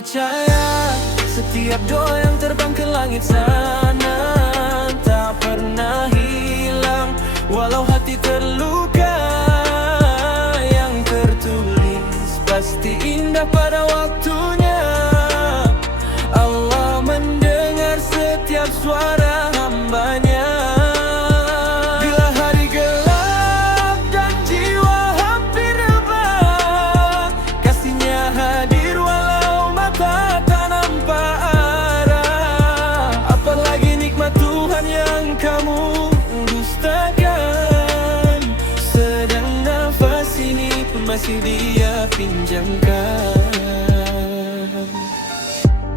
percaya setiap doa yang terbang ke langit sana tak pernah hilang, walau hati terluka. Yang tertulis pasti indah pada waktunya. Allah mendengar setiap suara hambanya. Bila hari gelap dan jiwa hampir rebah, kasihnya hadir walau mata tak nampak arah. Apalagi nikmat Tuhan yang kamu dustakan, sedang nafas ini pun masih Dia pinjamkan.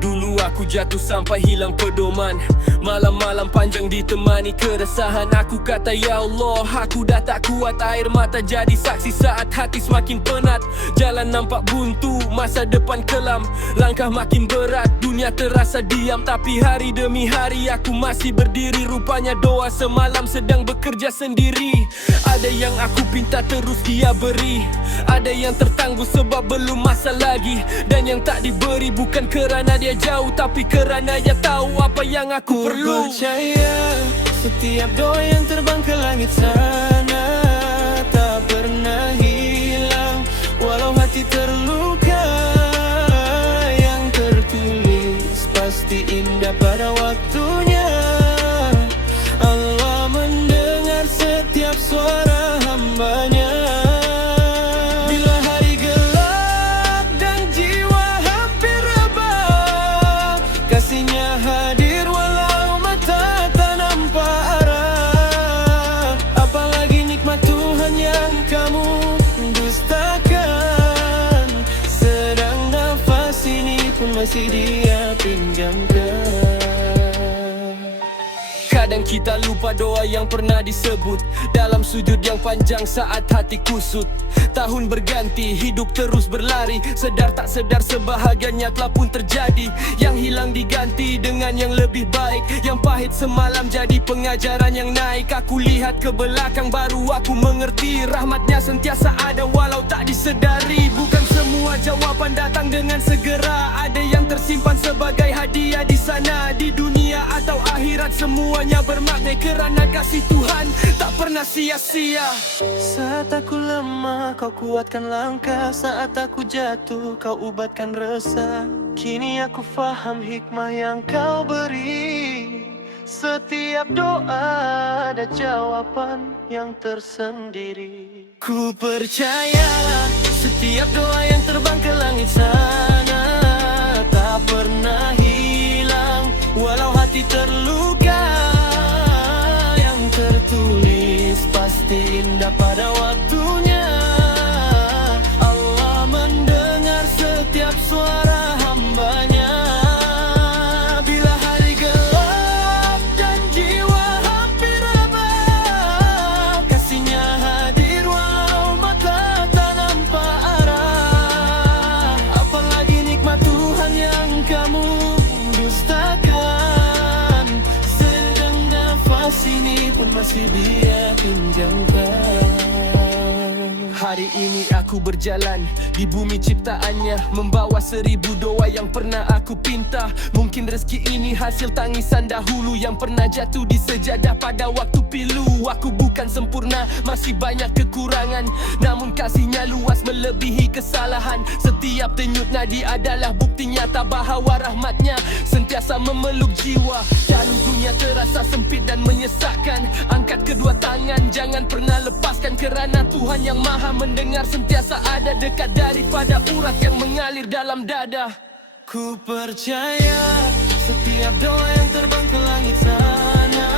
Dulu aku jatuh sampai hilang pedoman, malam-malam panjang ditemani keresahan. Aku kata ya Allah, aku dah tak kuat. Air mata jadi saksi saat hati semakin penat. Jalan nampak buntu, masa depan kelam. Langkah makin berat, dunia terasa diam. Tapi hari demi hari aku masih berdiri. Rupanya doa semalam sedang bekerja sendiri. Ada yang aku pinta terus Dia beri, ada yang tertangguh sebab belum masa lagi. Dan yang tak diberi bukan kerana Dia jauh, tapi kerana Dia tahu apa yang aku perlu. Percaya setiap doa yang terbang ke langit sana tak pernah hilang, walau hati terluka. Yang tertulis pasti indah pada waktunya. Allah mendengar setiap suara hambanya. Bila hari gelap dan jiwa hampir rebah, kasihnya hadir walau mata tak nampak arah. Apalagi nikmat Tuhan yang kamu dustakan, sedang nafas ini pun masih Dia pinjamkan. Kadang kita lupa doa yang pernah disebut dalam sujud yang panjang saat hati kusut. Tahun berganti, hidup terus berlari. Sedar tak sedar sebahagiannya telah pun terjadi. Yang hilang diganti dengan yang lebih baik. Yang pahit semalam jadi pengajaran yang naik. Aku lihat ke belakang baru aku mengerti, rahmatnya sentiasa ada walau tak disedari. Bukan semua jawapan datang dengan segera. Ada yang tersimpan sebagai hadiah di sana. Di dunia atau akhirat semuanya bermakna kerana kasih Tuhan tak pernah sia-sia. Saat aku lemah kau kuatkan langkah, saat aku jatuh kau ubatkan resah. Kini aku faham hikmah yang kau beri. Setiap doa ada jawaban yang tersendiri. Ku percaya setiap doa yang terbang ke langit sana tak pernah hilang, walau hati terluka. Yang tertulis pasti indah pada waktunya. Allah mendengar setiap suara hambanya. Bila hari gelap dan jiwa hampir rebah, kasihnya hadir walau mata tak nampak arah. Apalagi nikmat Tuhan yang kamu dustakan, sedang nafas ini pun masih Dia pinjamkan. Hari ini aku berjalan di bumi ciptaannya, membawa 1000 doa yang pernah aku pinta. Mungkin rezeki ini hasil tangisan dahulu yang pernah jatuh di sejadah pada waktu pilu. Aku bukan sempurna, masih banyak kekurangan, namun kasihnya luas melebihi kesalahan. Setiap denyut nadi adalah bukti nyata bahawa rahmatnya sentiasa memeluk jiwa. Jalur dunia terasa sempit dan menyesakkan. Angkat kedua tangan, jangan pernah lepaskan, kerana Tuhan yang maha mendengar sentiasa ada dekat daripada urat yang mengalir dalam dada. Ku percaya setiap doa yang terbang ke langit sana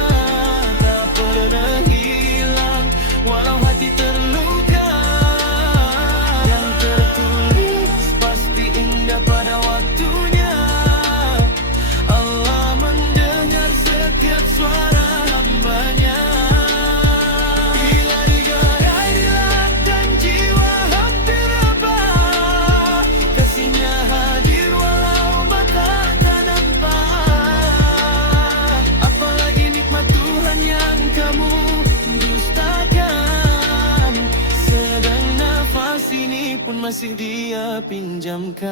tak pernah hilang, walau hati terluka. Yang tertulis pasti indah pada waktunya. Allah mendengar setiap suara hambanya. Pun masih Dia pinjamkan.